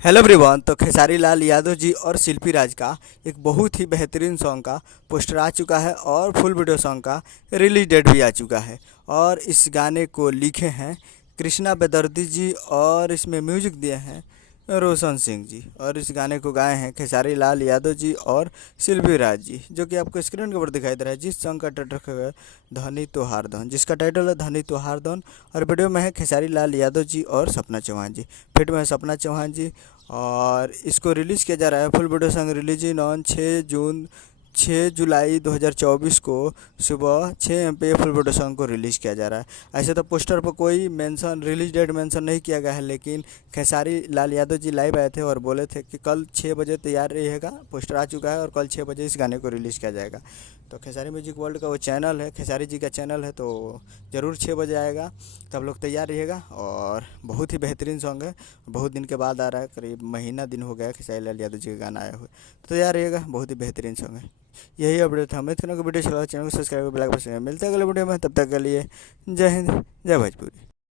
Hello everyone. तो खेसारी लाल यादव जी और शिल्पी राज का एक बहुत ही बेहतरीन सॉन्ग का पोस्टर आ चुका है और फुल वीडियो सॉन्ग का रिलीज डेट भी आ चुका है। और इस गाने को लिखे हैं कृष्णा बेदर्दी जी और इसमें म्यूजिक दिए हैं रोशन सिंह जी। और इस गाने को गाए हैं खेसारी लाल यादव जी और शिल्पी राज जी, जो कि आपको स्क्रीन के ऊपर दिखाई दे रहा है। जिस सॉन्ग का टाइटल है धनी तोहार धन, जिसका टाइटल है धनी तोहार धन। और वीडियो में है खेसारी लाल यादव जी और सपना चौहान जी, फिट में है सपना चौहान जी। और इसको रिलीज़ किया जा रहा है। Full video song releasing on 6 जुलाई 2024 को सुबह 6 एम पे फुल वीडियो सॉन्ग को रिलीज़ किया जा रहा है। ऐसे तो पोस्टर पर कोई मेंशन रिलीज डेट मेंशन नहीं किया गया है, लेकिन खेसारी लाल यादव जी लाइव आए थे और बोले थे कि कल 6 बजे तैयार रहिएगा। पोस्टर आ चुका है और कल 6 बजे इस गाने को रिलीज़ किया जाएगा। तो खेसारी म्यूजिक वर्ल्ड का वो चैनल है, खेसारी जी का चैनल है, तो ज़रूर 6 बजे आएगा। तब लोग तैयार रहिएगा। और बहुत ही बेहतरीन सॉन्ग है, बहुत दिन के बाद आ रहा है, करीब महीना दिन हो गया खेसारी लाल यादव जी का गाना आया हुआ। तो तैयार रहिएगा, बहुत ही बेहतरीन सॉन्ग है। यही अपडेट था। मैं इतना वीडियो चला, चैनल को सब्सक्राइब, बेल आइकन पर मिलते हैं अगले वीडियो में। तब तक के लिए जय हिंद, जय भोजपुरी।